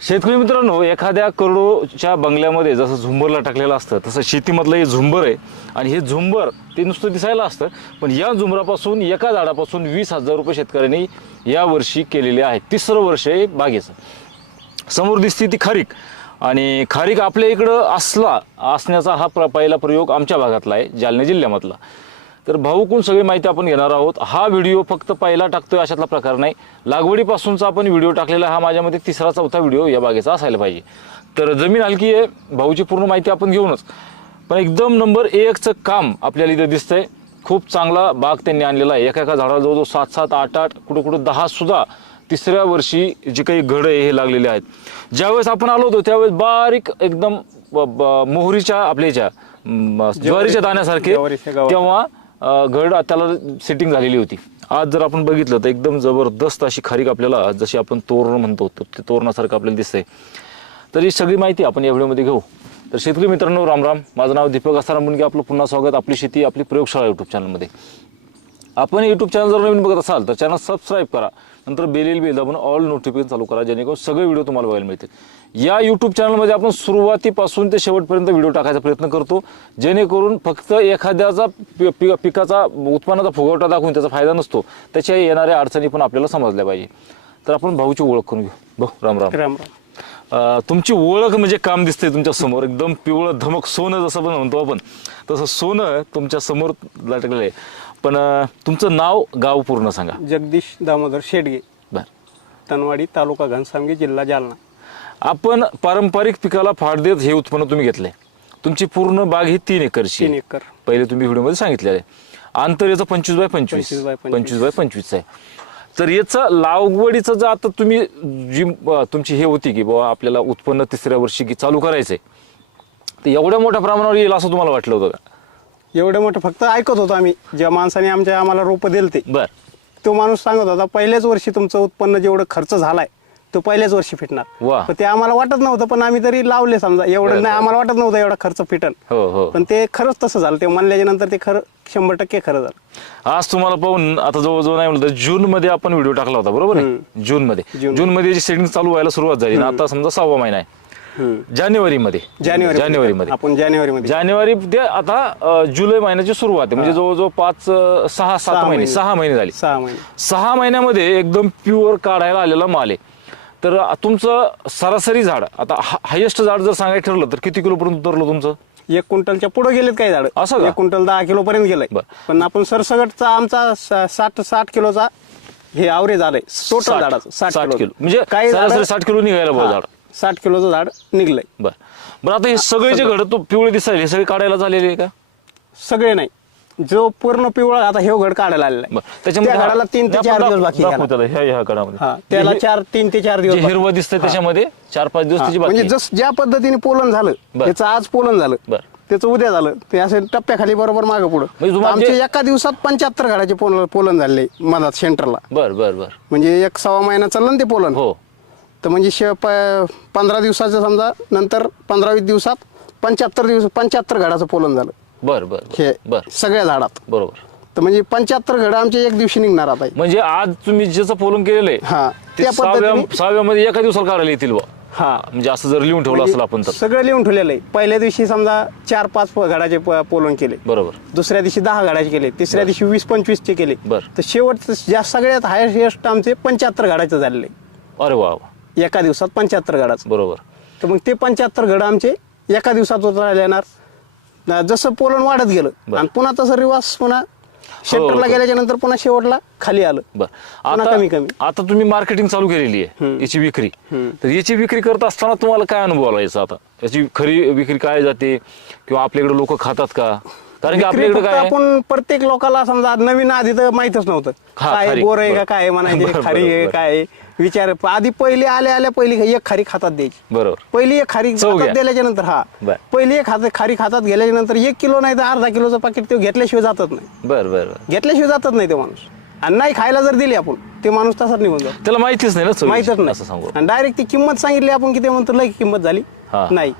शेतकरी मित्रांनो एखाद्या करोडोच्या बंगल्यामध्ये जसं झुंबरला टाकलेलं असतं तसं शेतीमधलं हे झुंबर आहे. आणि हे झुंबर ते नुसतं दिसायला असतं पण या झुंबरापासून एका झाडापासून वीस हजार रुपये शेतकऱ्यांनी यावर्षी केलेले आहेत. तिसरं वर्ष आहे बागेचं. समोर दिसते ती खारीक. आणि खारीक आपल्या इकडं असला असण्याचा हा प्र पहिला प्रयोग आमच्या भागातला आहे जालना जिल्ह्यामधला. तर भाऊकून सगळी माहिती आपण घेणार आहोत. हा व्हिडिओ फक्त पहिला टाकतोय अशातला प्रकार नाही. लागवडीपासूनचा आपण व्हिडिओ टाकलेला हा माझ्यामध्ये तिसरा चौथा व्हिडिओ या बागेचा असायला पाहिजे. तर जमीन हलकी आहे. भाऊची पूर्ण माहिती आपण घेऊनच. पण एकदम नंबर एकचं काम आपल्याला इथं दिसतंय. खूप चांगला बाग त्यांनी आणलेला आहे. एका एका झाडाला जवळजवळ सात सात आठ आठ कुठं कुठं दहा सुद्धा तिसऱ्या वर्षी जे काही घड आहे हे लागलेले आहेत. ज्यावेळेस आपण आलो होतो त्यावेळेस बारीक एकदम मोहरीच्या आपल्याच्या ज्वारीच्या दाण्यासारखे. तेव्हा घड त्याला सेटिंग झालेली होती. आज जर आपण बघितलं तर एकदम जबरदस्त अशी खारीक आपल्याला जशी आपण तोरण म्हणतो तर ते तोरणासारखं आपल्याला दिसतंय. तर ही सगळी माहिती आपण या व्हिडिओमध्ये घेऊ. तर शेतकरी मित्रांनो रामराम माझं नाव दीपक असाराम मुंडगे आपलं पुन्हा स्वागत. आपली शेती आपली प्रयोगशाळा यूट्यूब चॅनलमध्ये आपण यूट्यूब चॅनल जर नवीन बघत असाल तर चॅनल सबस्क्राईब करा. नंतर बेलेल बेल दाबून ऑल नोटिफिकेशन चालू करा जेणेकरून सगळे व्हिडिओ तुम्हाला बघायला मिळतील. या यूट्यूब चॅनलमध्ये आपण सुरुवातीपासून ते शेवटपर्यंत व्हिडिओ टाकायचा प्रयत्न करतो. जेणेकरून फक्त एखाद्याचा पि- पि- पिकाचा उत्पन्नाचा फुगवटा दाखवून त्याचा फायदा नसतो. त्याच्या येणाऱ्या अडचणी पण आपल्याला समजल्या पाहिजे. तर आपण भाऊची ओळख करून घेऊ. भाऊ राम राम. राम तुमची ओळख म्हणजे काम दिसते तुमच्यासमोर. एकदम पिवळं धमक सोनं जसं पण म्हणतो आपण तसं सोनं तुमच्यासमोर लटकलेलं आहे. पण तुमचं नाव गाव पूर्ण सांगा. जगदीश दामोदर शेडगे. बर. तनवाडी तालुका घनसावंगी जिल्हा जालना. आपण पारंपरिक पिकाला फाड देत हे उत्पन्न तुम्ही घेतलंय तुमची पूर्ण बाग ही तीन एकरची तीन आहे. एकर. पहिले तुम्ही व्हिडिओमध्ये सांगितलेलं आहे. अंतर याचं पंचवीस बाय पंचवीस. 25 बाय 25. पंचवीस बाय पंचवीस आहे. तर याचं लागवडीचं जर आता तुम्ही जी अं, तुमची हे होती की बाबा आपल्याला उत्पन्न तिसऱ्या वर्षी की चालू करायचंय तर एवढ्या मोठ्या प्रमाणावर येईल असं तुम्हाला वाटलं होतं का? एवढं मोठं फक्त ऐकत होतो आम्ही. ज्या माणसाने आमच्या आम्हाला रोपं दिले ते बर. तो माणूस सांगत होता पहिल्याच वर्षी तुमचं उत्पन्न जेवढं खर्च झालाय तो पहिल्याच वर्षी फिटणार. पण ते आम्हाला वाटत नव्हतं पण आम्ही तरी लावले समजा. एवढं नाही. आम्हाला वाटत नव्हतं एवढा खर्च फिटन. हो हो. पण ते खरंच तसं झालं. ते म्हणल्याच्या नंतर ते खरं शंभर टक्के खरं झालं. आज तुम्हाला पाहून आता जवळजवळ नाही म्हणलं जून मध्ये आपण व्हिडिओ टाकला होता बरोबर आहे? जून मध्ये. जून. मध्ये सेटिंग चालू व्हायला सुरुवात झाली. आता समजा सहावा महिना आहे. जानेवारी मध्ये. जानेवारी जानेवारी मध्ये. आपण जानेवारी मध्ये. जानेवारी ते आता अ, जुलै महिन्याची सुरुवात आहे. म्हणजे जवळजवळ पाच अ, सहा सात सहा महिने महिने. सहा महिने झाले. सहा महिने. सहा महिन्यामध्ये एकदम प्युअर काढायला आलेला माल आहे. तर तुमचं सरासरी झाड आता हायेस्ट झाड जर सांगायचं ठरलं तर किती किलोपर्यंत उतरलं तुमचं? एक क्विंटलच्या पुढे गेलेत काही झाड. असं? एक क्विंटल दहा किलो पर्यंत गेलंय. पण आपण सरसगटचा आमचा साठ साठ किलोचा हे आवरेज आलंय टोटल झाडाचं साठ किलो. म्हणजे काही सरासरी साठ किलो निघायला पाहिजे झाड. साठ किलोचं झाड निघलंय. बर. बरं आता हे सगळे जे घड तो पिवळे दिसायले हे सगळे काढायला झालेले आहे का? सगळे नाही. जो पूर्ण पिवळा आता हे घड काढायला आलेला आहे. बरं त्या घडाला तीन ते आपण चार दाख- दिवस बाकी आहे दाखवू त्याला. त्याला ह्या ह्या कडामध्ये हा त्याला जे- चार तीन ते चार जे दिवस हिरवं दिसतंय त्याच्यामध्ये चार पाच दिवस त्याची म्हणजे. जस ज्या पद्धतीने पोलन झालं बरं. त्याचं आज पोलन झालं बरं. त्याचं उद्या झालं ते असे टप्प्याखाली बरोबर मागं पुढं. म्हणजे तुम्हाला आमचे जे- एका दिवसात पंच्याहत्तर घडाचे पोलन पोलन झाले मधात सेंटरला. बर बर बर. म्हणजे एक सव्वा महिना चाललं ना ते पोलन. हो. तर म्हणजे शे प- पंधरा दिवसाचं समजा नंतर पंधरा वीस दिवसात पंच्याहत्तर दिवस पंच्याहत्तर घडाचं पोलन झालं. बर बर हे बर. सगळ्या झाडात. बरोबर. तर म्हणजे पंच्याहत्तर घड आमचे एक दिवशी निघणार आता. म्हणजे आज तुम्ही ज्याचं पोलन केलेलं आहे हा ते त्या सहाव्या पद्धतीने सहाव्यामध्ये एका दिवसाला काढायला येतील बा हा. म्हणजे असं जर लिहून ठेवलं असेल आपण तर. सगळं लिहून ठेवलेलं आहे. पहिल्या दिवशी समजा चार पाच प- घडाचे प- पोलन केले. बरोबर. दुसऱ्या दिवशी दहा घडाचे केले. तिसऱ्या दिवशी वीस पंचवीसचे केले. बरं. तर शेवट ज्या सगळ्यात हायेस्ट आमचे पंच्याहत्तर घडाचे झालेले अरे वा वा. एका दिवसात पंच्याहत्तर घडाचं. बरोबर. तर मग ते पंच्याहत्तर घड आमचे एका दिवसात उतरायला येणार. न- जसं पोलन वाढत गेलं. आणि पुन्हा तसं रिवास पुन्हा सेंटरला हो. गेल्याच्यानंतर पुन्हा शेवटला खाली आलं. बर. पुन्हा आता कमी कमी. आता तुम्ही मार्केटिंग चालू केलेली आहे याची विक्री. तर याची विक्री करत असताना तुम्हाला काय अनुभव आला याचा आता? याची खरी विक्री काय जाते? किंवा आपल्याकडे लोक खातात का? कारण की विक्री आपल्याकडे फक्त काय आहे? आपण प्रत्येक लोकांना समजा नवीन आधी तर माहितच नव्हतं हा, काय खारी. बोर आहे का बरं. काय आहे म्हणायचे बरं, खारी आहे बरं, काय आहे. विचार आधी पहिले आल्या आल्या पहिली एक खारी खातात द्यायची बरोबर पहिली एक खारी चव. दिल्याच्या नंतर हा बर. पहिली एक हात खारी खातात गेल्याच्यानंतर एक किलो नाही तर अर्धा किलोचं पाकिट ते घेतल्याशिवाय जातच नाही बर बर बर घेतल्याशिवाय जातच नाही ते माणूस आणि नाही खायला जर दिली आपण ते माणूस तसाच निघून जातो त्याला माहितीच नाही ना चवीची, माहितच असं सांगू नाही आणि डायरेक्ट ती किंमत सांगितली आपण की ते म्हणतो लय किंमत झाली हा. नाही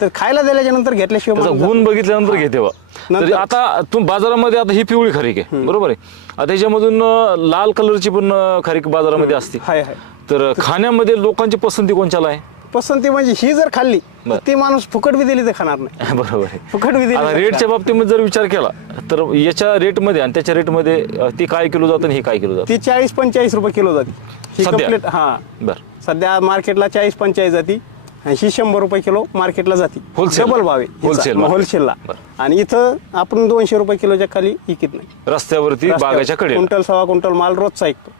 तर खायला दिल्याच्या नंतर घेतल्याशिवाय त्याचा माणूस गुण बघितल्यानंतर घेते बा. नंतर- तरी आता तुम बाजारामध्ये आता ही पिवळी खारीक आहे. बरोबर आहे? आता त्याच्यामधून लाल कलरची पण अं, खारीक बाजारामध्ये असते. हाय हाय. तर खाण्यामध्ये लोकांची पसंती कोणच्याला आहे? पसंती म्हणजे ही जर खाल्ली तर बर. ती माणूस फुकट बी दिली तर खाणार नाही. बरोबर आहे. फुकट बी दिली आता तर रेटच्या बाबतीमध्ये जर विचार केला तर याच्या रेटमध्ये आणि त्याच्या रेटमध्ये अं, ती काय किलो जातं आणि हे काय किलो जातं? ती चाळीस पंचेचाळीस रुपये किलो जाते. ही सध्या? हा. बरं. सध्या मार्केटला चाळीस पंचेचाळीस जाती. ही शंभर रुपये किलो मार्केटला जाते. Wholesale? डबल भाव. आहे market. होलसेलला. आणि इथं आपण दोनशे रुपये किलोच्या खाली विकत नाही. रस्त्यावरती बागाच्या कडे क्विंटल सव्वा क्विंटल माल रोजचा ऐकतो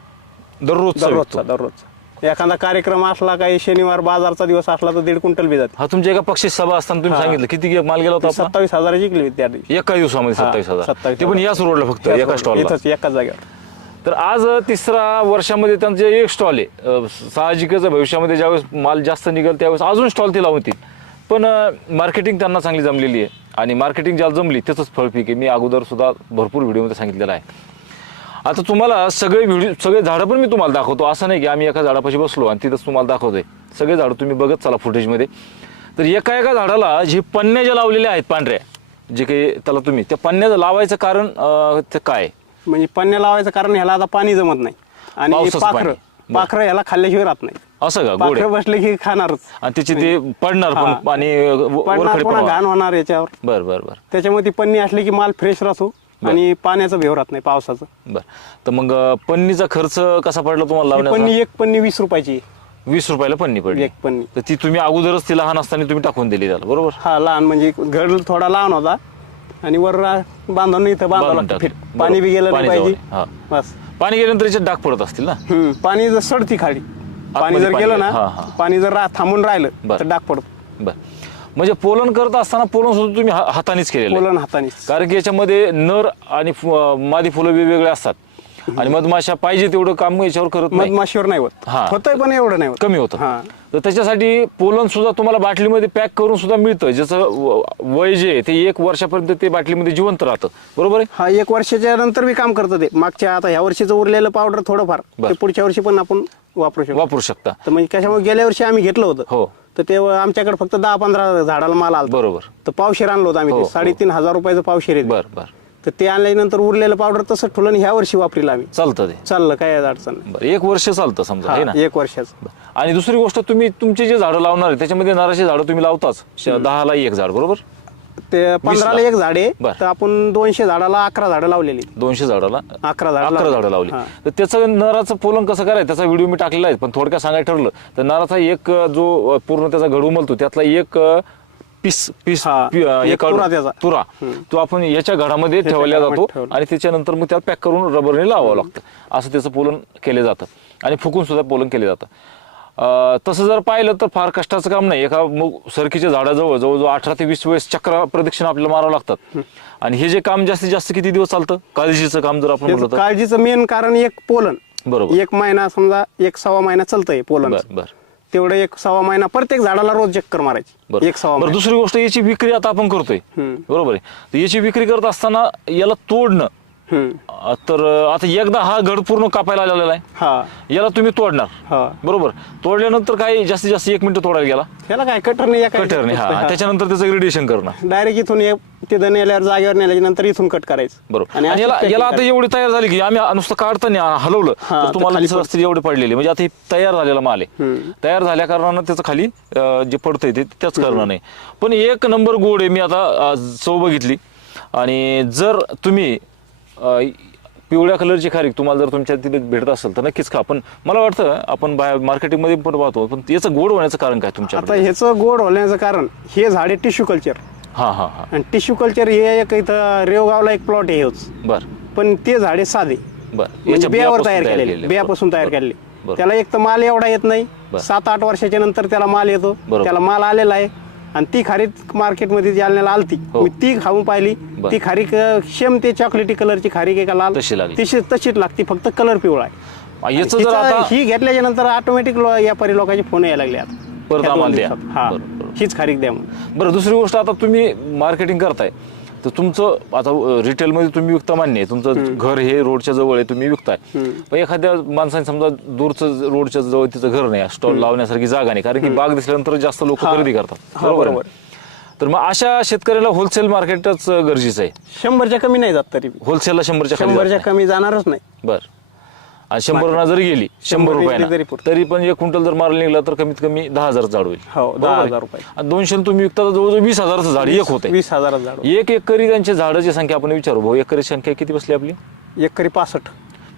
दररोजचा दररोजचा विकतो. दररोजचा. एखादा कार्यक्रम असला काही शनिवार बाजारचा दिवस असला तर दीड क्विंटल बी जाते. हा तुमच्या एका पक्षी सभा असताना तुम्ही. सांगितलं किती गे- माल गेला होता आपला? सत्तावीस हजाराची विकली होती त्या दिवशी. एका दिवसामध्ये हा, सत्तावीस हजार. 27,000. ते पण याच रोडला फक्त एका स्टॉलला इथंच एकाच जागेवर. तर आज तिसरा वर्षामध्ये त्यांचे एक स्टॉल आहे साहजिकच भविष्यामध्ये ज्यावेळेस माल जास्त निघेल त्यावेळेस अजून स्टॉल ते लावतील पण मार्केटिंग त्यांना चांगली जमलेली आहे. आणि मार्केटिंग ज्याला जमली त्याचंच फळपीक आहे. मी अगोदरसुद्धा भरपूर व्हिडिओमध्ये सांगितलेलं आहे. आता तुम्हाला सगळे व्हिडिओ सगळे झाडं पण मी तुम्हाला दाखवतो. असं नाही की आम्ही एका झाडापाशी बसलो आणि तिथंच तुम्हाला दाखवतोय. सगळे झाडं तुम्ही बघत चला फुटेजमध्ये तर एका एका झाडाला जे पन्न्या ज्या लावलेल्या आहेत पांढऱ्या जे काही त्याला तुम्ही त्या पन्न्या लावायचं कारण ते काय? म्हणजे पन्न्या लावायचं कारण ह्याला आता पाणी जमत नाही. आणि पावसाचं पाखरं पाणी. पाखरं ह्याला खाल्ल्याशिवाय राहत नाही. असं का? गोड आहे? पाखरं बसले की खाणारच आणि त्याची ते पडणार. पण आणि व- पडणार वरखडी पुन्हा पण घाण होणार याच्यावर. बर बर बर. त्याच्यामुळे ती पन्नी असली की माल फ्रेश राहतो आणि पाण्याचा भेव राहत नाही पावसाचं. बर. तर मग अं, पन्नीचा खर्च कसा पडला तुम्हाला लावण्याचा? पन्नी एक पन्नी वीस रुपयाची आहे. वीस रुपयाला पन्नी पडली. एक पन्नी. तर ती तुम्ही अगोदरच ती लहान असताना तुम्ही टाकून दिली त्याला बरोबर? हा लहान म्हणजे घर थोडा लहान होता. आणि वर रा- बांधून इथं बांधावं बांधून लागतं. फिट. पाणी बी गेलं पाणी जाऊ पाहिजे नये. हा. बस पाणी गेल्यानंतर याच्यात डाग पडत असतील ना हम्म. पाणी जर सडती खाली पाणी जर पाणी गेलं गेलं. ना हा. पाणी जर रा- थांबून राहिलं बरं. तर डाग पडतो बर म्हणजे पोलन करत असताना पोलन सुद्धा तुम्ही हा- हातानेच केलेलं आहे. पोलन हाताने कारण की याच्यामध्ये नर आणि फु- मादी फुलं वेगवेगळे असतात आणि मधमाशा पाहिजे तेवढं काम याच्यावर करत नाही मधमाशीवर नाही होत हा. होतंय पण एवढं नाही होत कमी होतं हा तर त्याच्यासाठी पोलन सुद्धा तुम्हाला बाटलीमध्ये पॅक करून सुद्धा मिळतं. ज्याचं वय जे आहे ते एक वर्षापर्यंत ते बाटलीमध्ये जिवंत राहतं. बरोबर आहे? हा एक वर्षाच्या नंतर बी काम करतं ते. मागच्या आता ह्या वर्षीचं उरलेलं पावडर थोडंफार. ते पुढच्या वर्षी पण आपण वापरू शकतो. वापरू शकता. तर म्हणजे कशामुळे गेल्या वर्षी आम्ही घेतलं होतं. हो. तर तेव्हा आमच्याकडे फक्त दहा पंधरा झाडाला माल आला बरोबर. तर पावशेर आणलं होतं आम्ही हो, ते. हो. साडेतीन हजार रुपयाचं पावशेर ते. बर बर. तर ते आणल्यानंतर उरलेलं पावडर तसं ठेवलं आणि ह्या वर्षी वापरीला आम्ही. चालतं ते. चाललं काय अडचण नाही. बरं एक वर्ष चालतं समजा ना हा, एक वर्षाचं. आणि दुसरी गोष्ट तुम्ही तुमचे जे झाडं लावणार आहे त्याच्यामध्ये नाराची झाडं तुम्ही लावताच. श- दहाला एक झाड बरोबर? ते पंधराला एक झाड आहे. बरं. तर आपण दोनशे झाडाला अकरा झाडं लावलेली. दोनशे झाडाला अकरा झाडं अकरा लावली. झाडं लावली. हा. तर त्याचं नराचं पोलन कसं करायचं? त्याचा व्हिडिओ मी टाकलेला आहे पण थोडक्यात सांगायला ठरलं. तर नराचा एक अं, जो अं, पूर्ण त्याचा घड उमलतो त्यातला एक अं, पीस पीस हा, पी- अं, हे एक काढून- तुरा त्याचा. तुरा. तो आपण याच्या घडामध्ये ठेवला घडामध्ये जातो ठेवला. आणि त्याच्यानंतर मग त्यात पॅक करून रबरने लावावं लागतं. असं त्याचं पोलन केलं जातं. आणि फुकून सुद्धा पोलन केलं जातं. अं, तसं जर पाहिलं तर फार कष्टाचं काम नाही. एका मग सरकीच्या झाडाजवळ जवळजवळ अठरा ते वीस वेळेस चक्र प्रदक्षिणा आपल्याला मारावं लागतात. आणि हे जे काम जास्तीत जास्त किती दिवस चालतं? काळजीचं काम जर आपण त्याचं म्हटलं तर. काळजीचं मेन कारण एक पोलन. बरोबर. एक महिना समजा एक सव्वा महिना चालतंय पोलन बर बर. तेवढं एक सव्वा महिना प्रत्येक झाडाला रोज चक्कर मारायची. एक सव्वा बरं महिना. दुसरी गोष्ट याची विक्री आता आपण करतोय. हम्म. बरोबर आहे. तर याची विक्री करत असताना याला तोडणं तर आता एकदा हा घड पूर्ण कापायला आलेला आहे. हा. याला तुम्ही तोडणार. हा. बरोबर. तोडल्यानंतर काय जास्तीत जास्त एक मिनिट तोडायला गेला. ह्याला काय? कटर नाही कटर नाही हा. त्याच्यानंतर त्याचं ग्रेडिएशन करणं. डायरेक्ट इथून तिथं नेल्यावर जागेवर नेल्याच्या नंतर इथून कट करायचं. बरोबर. आणि याला आता. एवढी तयार झाली की आम्ही नुसतं काढताना हलवलं तर तुम्हाला दिसत असतील एवढे पडलेले. म्हणजे आता हे तयार झालेला माल आहे. तयार झाल्या कारणानं त्याचं खाली जे पडतंय ते त्याच कारण नाही पण एक नंबर गोड आहे. मी आता चव बघितली. आणि जर तुम्ही पिवळ्या कलरची खारीक तुम्हाला जर तुमच्या तिथे भेटत असेल तर नक्कीच खा. पण मला वाटतं आपण बाहेर मार्केटिंगमध्ये पण पाहतो पण याचं गोड होण्याचं कारण काय आता तुमच्या ह्याचं गोड होण्याचं कारण हे झाडे टिश्यू कल्चर हा हा हा. आणि टिश्यू कल्चर हे एक इथं रेवगावला एक प्लॉट आहे हेच. बर. पण ते झाडे साधे. बर. म्हणजे याच्या बियावर बियापासून तयार केलेले. केलेले. बियापासून तयार. केलेले. त्याला एक तर माल एवढा येत नाही. बरं. सात आठ वर्षाच्या नंतर त्याला माल येतो. बरोबर. त्याला माल आलेला आहे. आणि ती खारीक मार्केटमध्ये जालन्याला आलती हो. मी ती खाऊन पाहिली बरं. ती खारीक शेम ते चॉकलेटी कलरची खारीक आहे का लाल तशी लागली. तशी तशीच लागती फक्त कलर पिवळा आहे याचं जर हिचं- आता ही घेतल्याच्या नंतर ऑटोमॅटिक व्यापारी लोकांचे फोन यायला लागले आता परत ह्या दोन आम्हाला द्या. दिवसात. हा. हीच खारीक द्या म्हणून बरं दुसरी गोष्ट आता तुम्ही मार्केटिंग करताय तर तुमचं आता रिटेलमध्ये तुम्ही विकता मान्य आहे. तुमचं घर हे रोडच्या जवळ आहे तुम्ही विकताय. पण एखाद्या माणसाने समजा दूरचं रोडच्या जवळ तिचं घर नाही स्टॉल लावण्यासारखी जागा नाही कारण की बाग दिसल्यानंतर जास्त लोक. खरेदी करतात. बरोबर? तर मग अशा शेतकऱ्याला होलसेल मार्केटच गरजेचं आहे. शंभरच्या कमी नाही जात तरी होलसेलला शंभरच्या शंभरच्या. कमी जाणारच नाही. बर. आणि शंभर जरी गेली शंभर गेली रुपयाला तरी पण एक क्विंटल जर माल निघला तर कमीत कमी दहा हजार झाड होईल. हो, दहा? हजार रुपये. दोनशे तुम्ही विकता जवळजवळ वीस हजाराचं झाड एक होते वीस हजारात झाड एक एकरी त्यांची झाडाची संख्या आपण विचारू भाऊ. एकरी संख्या किती बसली आपली? एकरी पासष्ट.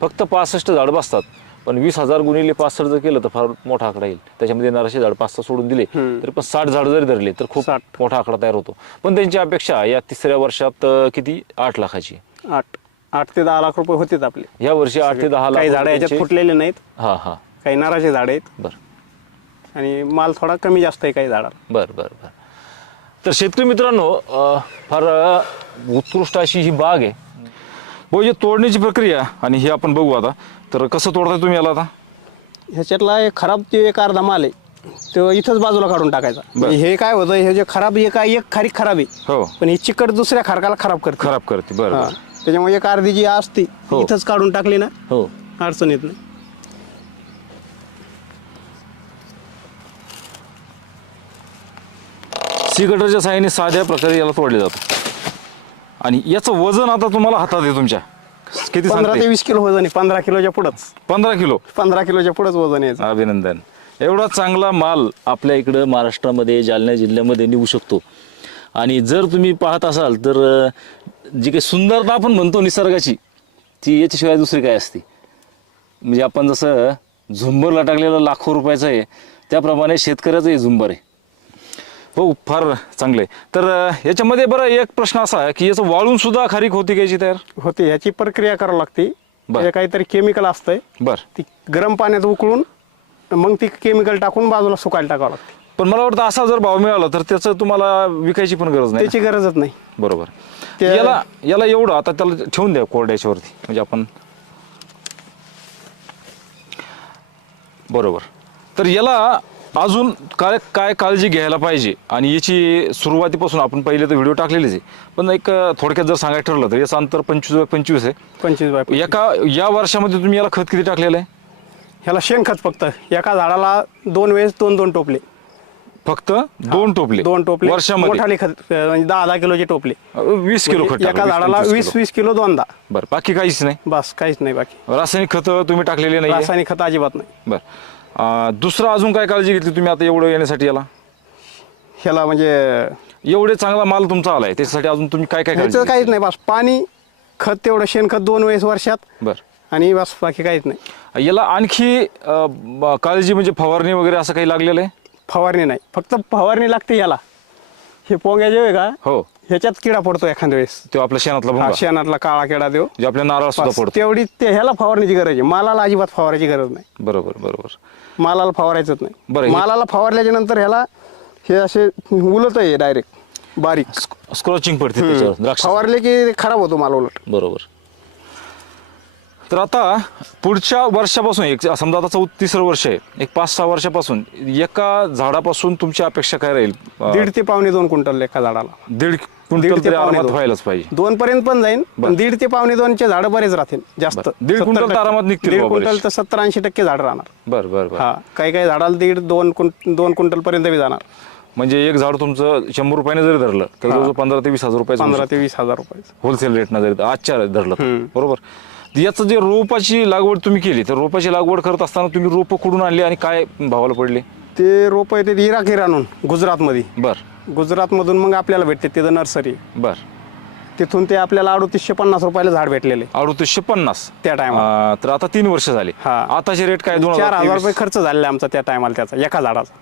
फक्त पासष्ट झाड बसतात. पण वीस हजार गुणिले पासष्ट जर केलं तर फार मोठा आकडा येईल. त्याच्यामध्ये येणारे झाड पाच सोडून दिले तरी पण साठ झाड जरी धरले तर खूप. मोठा आकडा तयार होतो. पण त्यांची अपेक्षा या तिसऱ्या वर्षात किती? आठ लाखाची. आठ. आठ ते दहा लाख रुपये होतेच आपले. या वर्षी आठ ते दहा लाख काही झाडं याच्यात रुपयांचे- फुटलेले नाहीत. हा हा. काही नाराचे झाड आहेत. बर. आणि माल थोडा कमी जास्त आहे काही झाडाला. बर बर बर. तर शेतकरी मित्रांनो अं, फार अं, उत्कृष्ट अशी ही बाग आहे. भाऊ ही तोडण्याची प्रक्रिया आणि हे आपण बघू आता. तर कसं तोडताय तुम्ही याला आता? ह्याच्यातला एक खराब ते एक अर्धा माल आहे. तो इथंच बाजूला काढून टाकायचा. बरं. हे काय होतं हे जे खराब एक एक खारीक खराब आहे. हो. पण ही चिकट दुसऱ्या खारकाला खराब करते. खराब करते. बरं हा. बरं. त्याच्यामुळे एक अर्धी जी असते ती हो. इथंच काढून टाकली ना हो. अडचण येत नाही. सिगटरच्या साहाय्याने साध्या प्रकारे याला तोडले जातं. आणि याचं वजन आता तुम्हाला हातात आहे तुमच्या. किती पंधरा ते सांगते वीस किलो वजन आहे पंधरा किलोच्या पुढंच. पंधरा किलो? पंधरा किलोच्या पुढंच वजन यायचं अभिनंदन. एवढा चांगला माल आपल्या इकडं महाराष्ट्रामध्ये जालना जिल्ह्यामध्ये निघू शकतो. आणि जर तुम्ही पाहत असाल तर अं, जी काही सुंदरता आपण म्हणतो निसर्गाची ती याच्याशिवाय दुसरी काय असते? म्हणजे आपण जसं झुंबरला टाकलेलं लाखो रुपयाचं आहे त्याप्रमाणे शेतकऱ्याचं हे झुंबर आहे. हो फार चांगलं आहे तर याच्यामध्ये बरं एक प्रश्न असा आहे की याचं वाळून सुद्धा खारीक होती का याची तयार? होते ह्याची प्रक्रिया करावी लागते. हे काहीतरी केमिकल असतंय बरं. ती गरम पाण्यात उकळून मग ती केमिकल टाकून बाजूला सुकायला टाकावं लागते. पण मला वाटतं असा जर भाव मिळाला तर त्याचं तुम्हाला विकायची पण गरज नाही त्याची गरजच नाही. बरोबर. त्या- याला याला एवढं आता त्याला ठेवून द्या कोरड्याच्यावरती. म्हणजे आपण बरोबर. तर याला अजून काय काय काळजी घ्यायला पाहिजे? आणि याची सुरुवातीपासून आपण पहिले तर व्हिडिओ टाकलेलेच आहे. पण एक अं, थोडक्यात जर सांगायचं ठरलं तर याचं अंतर पंचवीस बाय पंचवीस आहे. पंचवीस बाय एका या वर्षामध्ये तुम्ही याला खत किती टाकलेलं आहे? ह्याला शेणखत फक्त. एका झाडाला दोन वेळेस दोन दोन टोपले. फक्त दोन टोपले दोन टोपले. वर्षामध्ये. मोठाले खत म्हणजे दहा दहा किलोचे टोपले. वीस किलो खत म्हणजे टाकलं, एका झाडाला 25 वीस किलो. वीस किलो दोनदा. बरं बाकी काहीच नाही? बस काहीच नाही बाकी. रासायनिक खत तुम्ही टाकलेले नाही रासायनिक खत अजिबात नाही. बर. अं, दुसरं अजून काय काळजी घेतली तुम्ही आता एवढं येण्यासाठी याला? ह्याला म्हणजे एवढे चांगला माल तुमचा आलाय त्याच्यासाठी अजून तुम्ही काय काय ह्याचं काहीच? नाही बस. पाणी खत तेवढं शेणखत दोन वेळेस वर्षात. बर. आणि बस बाकी काहीच नाही. याला आणखी अं, ब- काळजी म्हणजे फवारणी वगैरे असं काही लागलेलं आहे? फवारणी नाही. फक्त फवारणी लागते याला. हे पोंग्या जे आहे का हो. ह्याच्यात किडा पडतो एखाद्या वेळेस. तो आपल्या शेणातला हा, भुंगा. शेणातला काळा किडा देऊ. जे आपल्या नारळ सुद्धा पडतो. तेवढी ते ह्याला फवारण्याची गरज आहे. मालाला अजिबात फवारायची गरज नाही. बरोबर बरोबर. मालाला फवारायचंच बरं, नाही हे- मालाला फवारल्याच्या नंतर ह्याला हे असे उलत आहे डायरेक्ट बारीक. स्क्रॉचिंग पडते त्याच्यावर द्राक्ष फवारले की खराब होतो माल उलट. बरोबर. तर आता पुढच्या वर्षापासून एक समजा आता चौ तिसरं वर्ष आहे एक पाच सहा वर्षापासून एका झाडापासून तुमची अपेक्षा काय राहील दीड ते पावणे दोन क्विंटल एका झाडाला दीड क्विंटल ते तरी आरामात. व्हायलाच पाहिजे दोन पर्यंत पण जाईन पण दीड ते पावणे दोनचे झाड बरेच राहतील जास्त. दीड 70 क्विंटल तर. आरामात निघतील दीड बाबा क्विंटल. तर सत्तर ऐंशी टक्के झाड राहणार बर बर बर हा काही काही झाडाला दीड दोन दोन क्विंटल पर्यंत बी जाणार म्हणजे एक झाड तुमचं शंभर रुपयाने जरी धरलं तर जवळजवळ पंधरा ते वीस हजार रुपयाचं पंधरा ते वीस हजार रुपये होलसेल रेटनं जरी आजच्या धरलं तर. हम्म. याचं जे रोपाची लागवड तुम्ही केली तर रोपाची लागवड करत असताना तुम्ही रोपं कुठून आणली आणि काय भावाला पडले? ते रोप येते इराक इराणून गुजरातमध्ये. बर. गुजरातमधून मग आपल्याला भेटते तिथं नर्सरी. बर. तिथून ते आपल्याला अडोतीसशे पन्नास रुपयाला झाड भेटलेले. अडतीसशे पन्नास. त्या टायमाला तर आता तीन वर्ष झाली. हा. आताचे रेट काय? दोन चार हजार? रुपये खर्च झालेला आमचा त्या टायमाला त्याचा एका झाडाचा.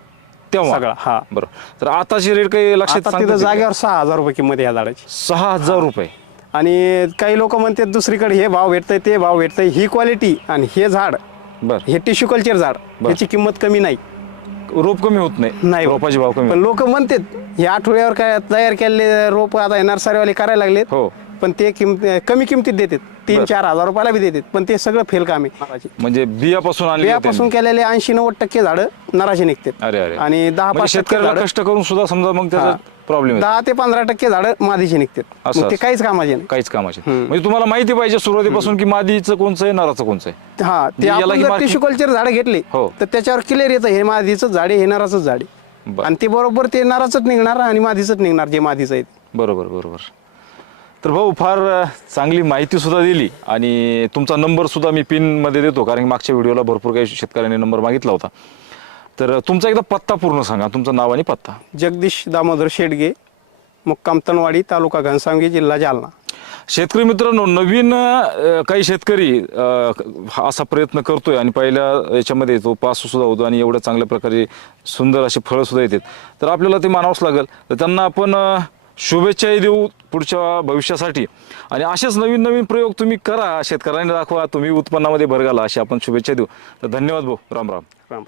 तेव्हा? सगळा, हा. बरोबर तर आताचे रेट काही लक्षात आता सांगता तिथं येतील का? जागेवर सहा हजार रुपये किंमत आहे या झाडाची. सहा हजार रुपये. आणि काही लोक म्हणतात दुसरीकडे हे भाव भेटतंय ते भाव भेटतंय. ही क्वालिटी आणि हे झाड बर. हे टिश्यू कल्चर झाड याची किंमत कमी नाही. रोप कमी होत नाही. नाही. रोपाचे भाव कमी पण लोक म्हणतात हे आठवड्यावर काय तयार केलेले रोप आता नर्सरीवाले करायला लागलेत. हो. पण ते किंमत कमी किमतीत देतात. तीन. चार हजार रुपयाला बी देतात पण ते सगळं फेल काम आहे म्हणजे बियापासून बियापासून केलेले ऐंशी नव्वद टक्के झाडं नराशी निघतात अरे अरे आणि दहा म्हणजे पाच टक्के शेतकऱ्याला झाडं कष्ट करून सुद्धा समजा मग त्याचा. प्रॉब्लेम आहे दहा ते पंधरा टक्के झाडं मादीची निघतात असं, मग ते असं. काहीच कामाचे नाही काहीच कामाचे. म्हणजे तुम्हाला माहिती पाहिजे सुरुवातीपासून की मादीचं कोणचं आहे नराचं कोणचं आहे हा ते म्हणजे याला आपण जर marking- टिश्यू कल्चर झाडं घेतली हो. तर त्याच्यावर क्लिअर येतं हे मादीचं झाड आहे हे नराचंच झाड आहे बरं. आणि ते बरोबर ते नराचंच निघणार आणि मादीचंच निघणार जे मादीचं आहे ते. बरोबर बरोबर तर भाऊ फार चांगली माहिती सुद्धा दिली आणि तुमचा नंबर सुद्धा मी पिनमध्ये देतो कारण मागच्या व्हिडिओला भरपूर काही शेतकऱ्यांनी नंबर मागितला होता. तर तुमचा एकदा पत्ता पूर्ण सांगा तुमचं नाव आणि पत्ता. जगदीश दामोदर शेडगे मुक्काम तनवाडी तालुका घनसावंगी जिल्हा जालना. शेतकरी मित्रांनो नवीन अ, काही शेतकरी अ, हा असा प्रयत्न करतोय आणि पहिल्या याच्यामध्ये तो पास सुद्धा होतो आणि एवढ्या चांगल्या प्रकारे सुंदर अशी फळं सुद्धा येतात. तर आपल्याला ते मानावंच लागेल. तर त्यांना आपण अ, शुभेच्छाही देऊ पुढच्या भविष्यासाठी. आणि असेच नवीन नवीन प्रयोग तुम्ही करा शेतकऱ्यांनी दाखवा तुम्ही उत्पन्नामध्ये भर घाला अशी आपण शुभेच्छा देऊ. तर धन्यवाद भाऊ. राम. राम राम.